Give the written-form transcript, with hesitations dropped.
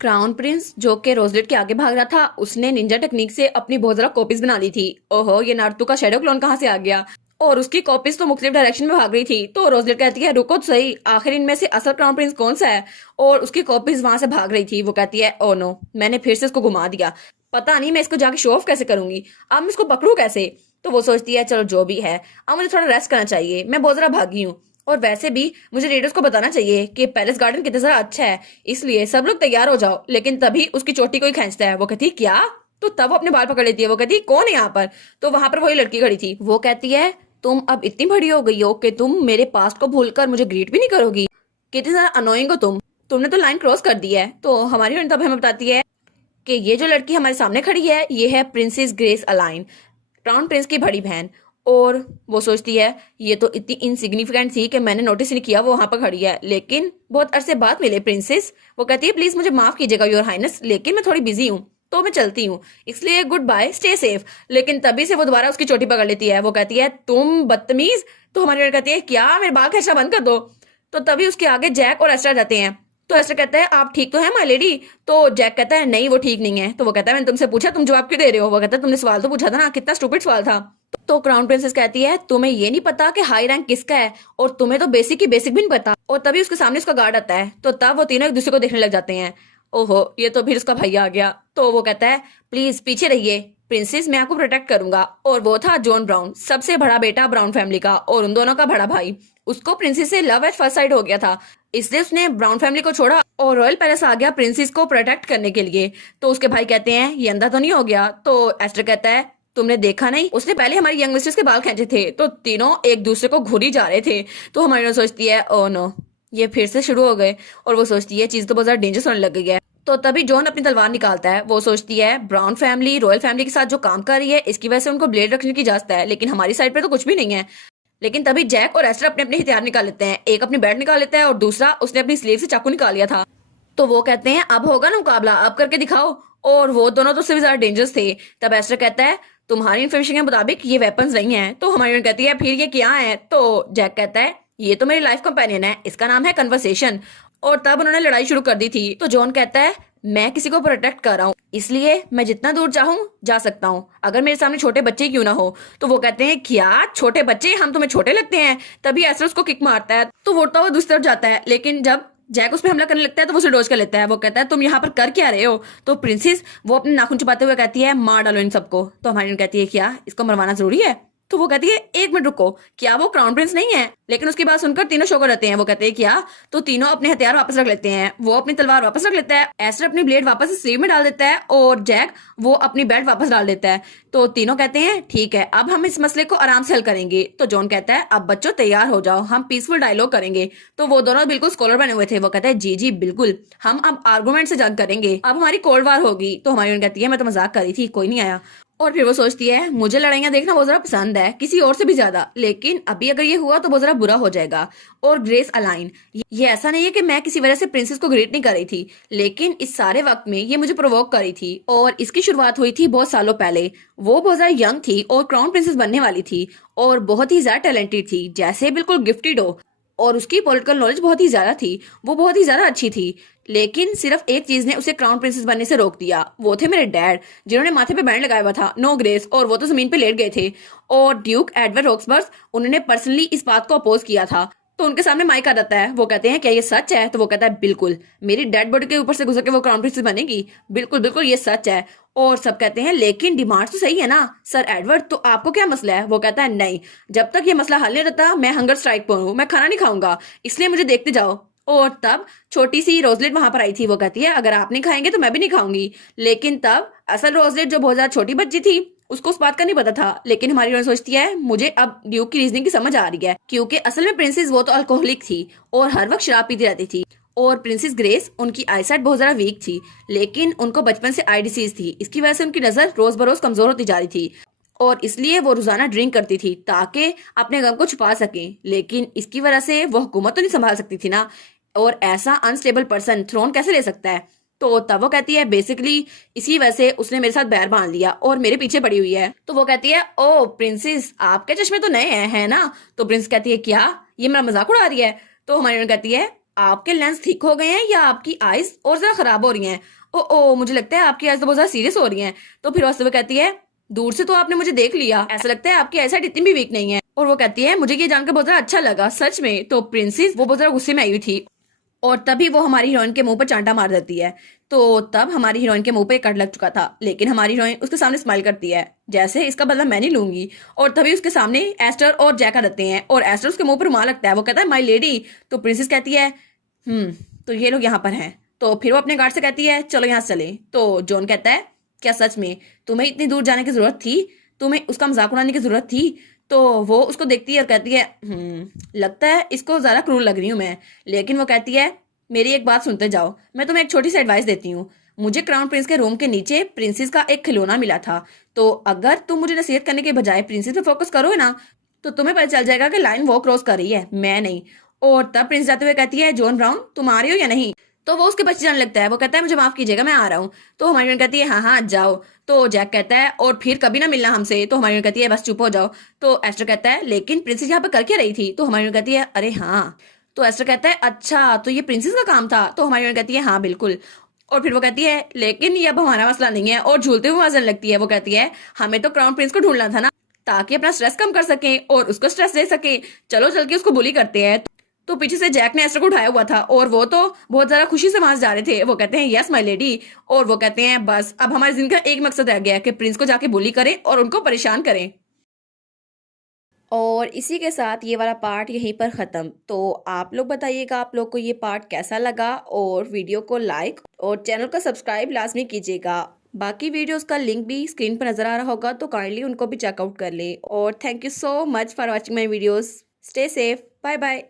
Crown Prince जो कि रोजलेट के आगे भाग रहा था, उसने निंजा टेक्निक से अपनी बहुत ज्यादा कॉपीज बना ली थी। ओहो, ये नारुतो का शेडो क्लोन कहाँ से आ गया। और उसकी कॉपीज तो मुख्तलिफ डायरेक्शन में भाग रही थी। तो रोजलेट कहती है रुको तो सही, आखिर इनमें से असल क्राउन प्रिंस कौन सा है। और उसकी कॉपीज वहां से भाग रही थी। वो कहती है ओ नो, मैंने फिर से इसको घुमा दिया, पता नहीं मैं इसको जाके शो ऑफ कैसे करूंगी, अब मैं इसको पकड़ू कैसे। तो वो सोचती है चलो जो भी है, अब मुझे थोड़ा रेस्ट करना चाहिए, मैं बहुत ज्यादा भागी हूँ। और वैसे भी मुझे रेडर्स को बताना चाहिए कि पैलेस गार्डन कितना ज्यादा अच्छा है, इसलिए सब लोग तैयार हो जाओ। लेकिन तभी उसकी चोटी कोई खींचता है। वो कहती है क्या। तो तब वो अपने बाल पकड़ लेती है। वो कहती है कौन है यहाँ पर। तो वहां पर वही लड़की खड़ी थी। वो कहती है तुम अब इतनी बड़ी हो गई हो कि तुम मेरे पास्ट को भूलकर मुझे ग्रीट भी नहीं करोगी, कितनी ज्यादा अनोइंग हो तुमने तो लाइन क्रॉस कर दी है। तो हमारी हीरोइन तब हमें बताती है कि ये जो लड़की हमारे सामने खड़ी है, ये है princess grace align, crown Prince की बड़ी बहन। और वो सोचती है ये तो इतनी इनसिग्निफिकेंट थी कि मैंने नोटिस नहीं किया वो वहां पर खड़ी है, लेकिन बहुत अरसे बाद मिले प्रिंसेस। वो कहती है प्लीज मुझे माफ कीजिएगा योर हाइनेस, लेकिन मैं थोड़ी बिजी हूँ तो मैं चलती हूँ, इसलिए गुड बाय, स्टे सेफ। लेकिन तभी से वो दोबारा उसकी चोटी पकड़ लेती है। वो कहती है तुम बदतमीज। तो हमारी लड़की कहती है क्या, मेरे बाल खींचना बंद कर दो। तो तभी उसके आगे जैक और एस्टर जाते हैं। तो एस्टर कहता है आप ठीक तो है माय लेडी। तो जैक कहता है नहीं वो ठीक नहीं है। तो वो कहता है मैंने तुमसे पूछा, तुम जवाब क्यों दे रहे हो। वो कहता है तुमने सवाल तो पूछा था ना, कितना स्टूपिड सवाल था। तो क्राउन प्रिंसेस कहती है तुम्हें ये नहीं पता कि हाई रैंक किसका है, और तुम्हें तो बेसिक की बेसिक भी नहीं पता। और तभी उसके सामने उसका गार्ड आता है। तो तब वो तीनों एक दूसरे को देखने लग जाते हैं। ओहो, ये तो फिर उसका भैया आ गया। तो वो कहता है प्लीज पीछे रहिए प्रिंसेस, मैं आपको प्रोटेक्ट करूंगा। और वो था जॉन ब्राउन, सबसे बड़ा बेटा ब्राउन फैमिली का, और उन दोनों का बड़ा भाई। उसको प्रिंसेस से लव एट फर्स्ट साइड हो गया था, इसलिए उसने ब्राउन फैमिली को छोड़ा और रॉयल पैलेस आ गया प्रिंसेस को प्रोटेक्ट करने के लिए। तो उसके भाई कहते हैं ये अंधा तो नहीं हो गया। तो एस्टर कहता है तुमने देखा नहीं, उसने पहले हमारी यंग मिस्ट्रेस के बाल खींचे थे। तो तीनों एक दूसरे को घुरी जा रहे थे। तो हमारी सोचती है ओ नो, ये फिर से शुरू हो गए। और वो सोचती है चीज तो बहुत ज्यादा डेंजरस होने लग गई है। तो तभी जॉन अपनी तलवार निकालता है। वो सोचती है ब्राउन फैमिली रॉयल फैमिली के साथ जो काम कर रही है, इसकी वजह से उनको ब्लेड रखने की इजाजत है, लेकिन हमारी साइड पे तो कुछ भी नहीं है। लेकिन तभी जैक और एस्टर अपने अपने हथियार निकाल लेते हैं। एक अपनी बेल्ट निकाल लेता है और दूसरा उसने अपनी स्लीव से चाकू निकाल लिया था। तो वो कहते हैं अब होगा ना मुकाबला, अब करके दिखाओ। और वो दोनों तो उससे भी ज्यादा डेंजरस थे। तब एस्टर कहता है तुम्हारी इन्फॉर्मेशन के मुताबिक ये वेपन्स नहीं है। तो हमारी कहती है फिर ये क्या है। तो जैक कहता है ये तो मेरी लाइफ कंपेनियन है, इसका नाम है कन्वर्सेशन। और तब उन्होंने लड़ाई शुरू कर दी थी। तो जॉन कहता है मैं किसी को प्रोटेक्ट कर रहा हूँ, इसलिए मैं जितना दूर चाहूँ जा सकता हूँ, अगर मेरे सामने छोटे बच्चे क्यों ना हो। तो वो कहते हैं क्या छोटे बच्चे, हम तुम्हें छोटे लगते हैं। तभी एस्टर उसको किक मारता है तो वो उड़ता हुआ दूसरी तरफ जाता है। लेकिन जब जैक उस पर हमला करने लगता है तो वो उसे डोज कर लेता है। वो कहता है तुम यहाँ पर कर क्या रहे हो। तो प्रिंसेस वो अपने नाखून छुपाते हुए कहती है मार डालो इन सबको। तो हमारी कहती है क्या इसको मरवाना जरूरी है। तो वो कहती है एक मिनट रुको, क्या वो क्राउन प्रिंस नहीं है। लेकिन उसकी बात सुनकर तीनों शोकर रहते हैं। वो कहते हैं क्या। तो तीनों अपने हथियार वापस रख लेते हैं। वो अपनी तलवार वापस रख लेता है, एस्टर अपनी ब्लेड वापस स्लीव में डाल देता है, और जैक वो अपनी बेल्ट वापस डाल देता है। तो तीनों कहते हैं ठीक है अब हम इस मसले को आराम से हल करेंगे। तो जॉन कहता है अब बच्चों तैयार हो जाओ, हम पीसफुल डायलॉग करेंगे। तो वो दोनों बिल्कुल स्कॉलर बने हुए थे। वो कहते हैं जी जी बिल्कुल, हम अब आर्गूमेंट से जंग करेंगे, अब हमारी कोल्ड वार होगी। तो हमारी कहती है मैं तो मजाक कर रही थी, कोई नहीं आया। और फिर वो सोचती है मुझे लड़ाइयां देखना बहुत ज्यादा पसंद है, किसी और से भी ज्यादा, लेकिन अभी अगर ये हुआ तो बहुत ज्यादा बुरा हो जाएगा। और ग्रेस अलाइन, ये ऐसा नहीं है कि मैं किसी वजह से प्रिंसेस को ग्रेट नहीं कर रही थी, लेकिन इस सारे वक्त में ये मुझे प्रोवोक कर रही थी। और इसकी शुरुआत हुई थी बहुत सालों पहले। वो बहुत ज्यादा यंग थी और क्राउन प्रिंसेस बनने वाली थी, और बहुत ही ज्यादा टैलेंटेड थी, जैसे बिल्कुल गिफ्टेड हो। और उसकी पॉलिटिकल नॉलेज बहुत ही ज्यादा थी, वो बहुत ही ज्यादा अच्छी थी। लेकिन सिर्फ एक चीज ने उसे क्राउन प्रिंसेस बनने से रोक दिया, वो थे मेरे डैड, जिन्होंने माथे पे बैंड लगाया हुआ था नो ग्रेस, और वो तो जमीन पे लेट गए थे। और ड्यूक एडवर्ड रॉक्सबर्ग, उन्होंने पर्सनली इस बात को अपोज किया था। तो उनके सामने माइक आ जाता है। वो कहते हैं क्या ये सच है। तो वो कहता है बिल्कुल, मेरी डेड बॉडी के ऊपर से गुजर के वो क्राउन प्रिंसेस बनेगी, बिल्कुल बिल्कुल ये सच है। और सब कहते हैं लेकिन डिमांड तो सही है ना सर एडवर्ड, तो आपको क्या मसला है। वो कहता है नहीं, जब तक ये मसला हल नहीं रहता मैं हंगर स्ट्राइक पर हूँ, मैं खाना नहीं खाऊंगा, इसलिए मुझे देखते जाओ। और तब छोटी सी रोजलेट वहां पर आई थी। वो कहती है अगर आप नहीं खाएंगे तो मैं भी नहीं खाऊंगी। लेकिन तब असल रोजलेट जो बहुत ज्यादा छोटी बच्ची थी, उसको उस बात का नहीं पता था। लेकिन हमारी हीरोइन सोचती है मुझे अब ड्यूक की रीजनिंग की समझ आ रही है, क्योंकि असल में प्रिंसेस वो तो अल्कोहलिक थी और हर वक्त शराब पीती रहती थी। और प्रिंसेस ग्रेस उनकी आईसाइट बहुत ज्यादा वीक थी, लेकिन उनको बचपन से आई डिसीज थी, इसकी वजह से उनकी नजर रोज बरोज कमजोर होती जा रही थी। और इसलिए वो रोजाना ड्रिंक करती थी ताकि अपने गम को छुपा सकें। लेकिन इसकी वजह से वो हुकूमत तो नहीं संभाल सकती थी ना, और ऐसा अनस्टेबल पर्सन थ्रोन कैसे ले सकता है। तो तब वो कहती है बेसिकली इसी वजह से उसने मेरे साथ बैर बांध लिया और मेरे पीछे पड़ी हुई है। तो वो कहती है ओ प्रिंसेस आपके चश्मे तो नए हैं है ना। तो प्रिंस कहती है क्या, ये मेरा मजाक उड़ा रही है। तो हमारी कहती है आपके लेंस ठीक हो गए हैं या आपकी आईज और जरा खराब हो रही हैं? ओ मुझे लगता है आपकी आईज तो बहुत ज्यादा सीरियस हो रही हैं। तो फिर वास्तव कहती है दूर से तो आपने मुझे देख लिया, ऐसा लगता है आपकी आईसाइट इतनी भी वीक नहीं है। और वो कहती है मुझे ये जानकर बहुत ज्यादा अच्छा लगा सच में। तो प्रिंसेस वो बहुत ज्यादा गुस्से में आई हुई थी और तभी वो हमारी हीरोइन के मुंह पर चांटा मार देती है। तो तब हमारी हीरोइन के मुंह पे कट लग चुका था, लेकिन हमारी हीरोइन उसके सामने स्माइल करती है जैसे इसका बदला मैं नहीं लूंगी। और तभी उसके सामने एस्टर और जैक आ जाते हैं और एस्टर उसके मुंह पर रुमाल लगता है। वो कहता है माय लेडी। तो प्रिंसेस कहती है तो ये लोग यहाँ पर हैं। तो फिर वो अपने गार्ड से कहती है चलो यहाँ से चले। तो जॉन कहता है क्या सच में तुम्हें इतनी दूर जाने की जरूरत थी? तुम्हें उसका मजाक उड़ाने की जरूरत थी? तो वो उसको देखती है और कहती है लगता है इसको ज्यादा क्रूर लग रही हूं मैं। लेकिन वो कहती है मेरी एक बात सुनते जाओ, मैं तुम्हें एक छोटी सी एडवाइस देती हूँ। मुझे क्राउन प्रिंस के रूम के नीचे प्रिंसेस का एक खिलौना मिला था। तो अगर तुम मुझे नसीहत करने के बजाय प्रिंसेस पे फोकस करोगे ना तो तुम्हें पता चल जाएगा कि लाइन वो क्रॉस कर रही है, मैं नहीं। और तब प्रिंस जाते हुए कहती है जॉन ब्राउन तुम आ रही हो या नहीं? तो वो उसके बच्चे जाने लगता है। वो कहता है मुझे माफ कीजिएगा मैं आ रहा हूँ। तो हमारी बहन कहती है हाँ हाँ जाओ। तो जैक कहता है और फिर कभी ना मिलना हमसे। तो हमारी बहन कहती है बस चुप हो जाओ। तो एस्टर कहता है लेकिन प्रिंसेस यहाँ पर कर क्या रही थी? तो हमारी बहन कहती है अरे हाँ। तो एस्टर कहता है अच्छा तो ये प्रिंसेस का काम था? तो हमारी बहन कहती है हाँ बिल्कुल। और फिर वो कहती है लेकिन ये अब हमारा मसला नहीं है। और झूलते हुए वहां लगती है। वो कहती है हमें तो क्राउन प्रिंस को ढूंढना था ना ताकि अपना स्ट्रेस कम कर सके और उसको स्ट्रेस दे सके। चलो चल के उसको बुली करते हैं। तो पीछे से जैक ने एस्टर को उठाया हुआ था और वो तो बहुत ज्यादा खुशी से वहां से जा रहे थे। वो कहते हैं यस माय लेडी। और वो कहते हैं बस अब हमारी जिंदगी का एक मकसद रह गया है कि प्रिंस को जाके बुली करें और उनको परेशान करें। और इसी के साथ ये वाला पार्ट यहीं पर ख़त्म। तो आप लोग बताइएगा आप लोग को ये पार्ट कैसा लगा और वीडियो को लाइक और चैनल को सब्सक्राइब लाजमी कीजिएगा। बाकी वीडियोस का लिंक भी स्क्रीन पर नज़र आ रहा होगा तो काइंडली उनको भी चेकआउट कर ले। और thank you so much for watching my videos. Stay safe, bye bye.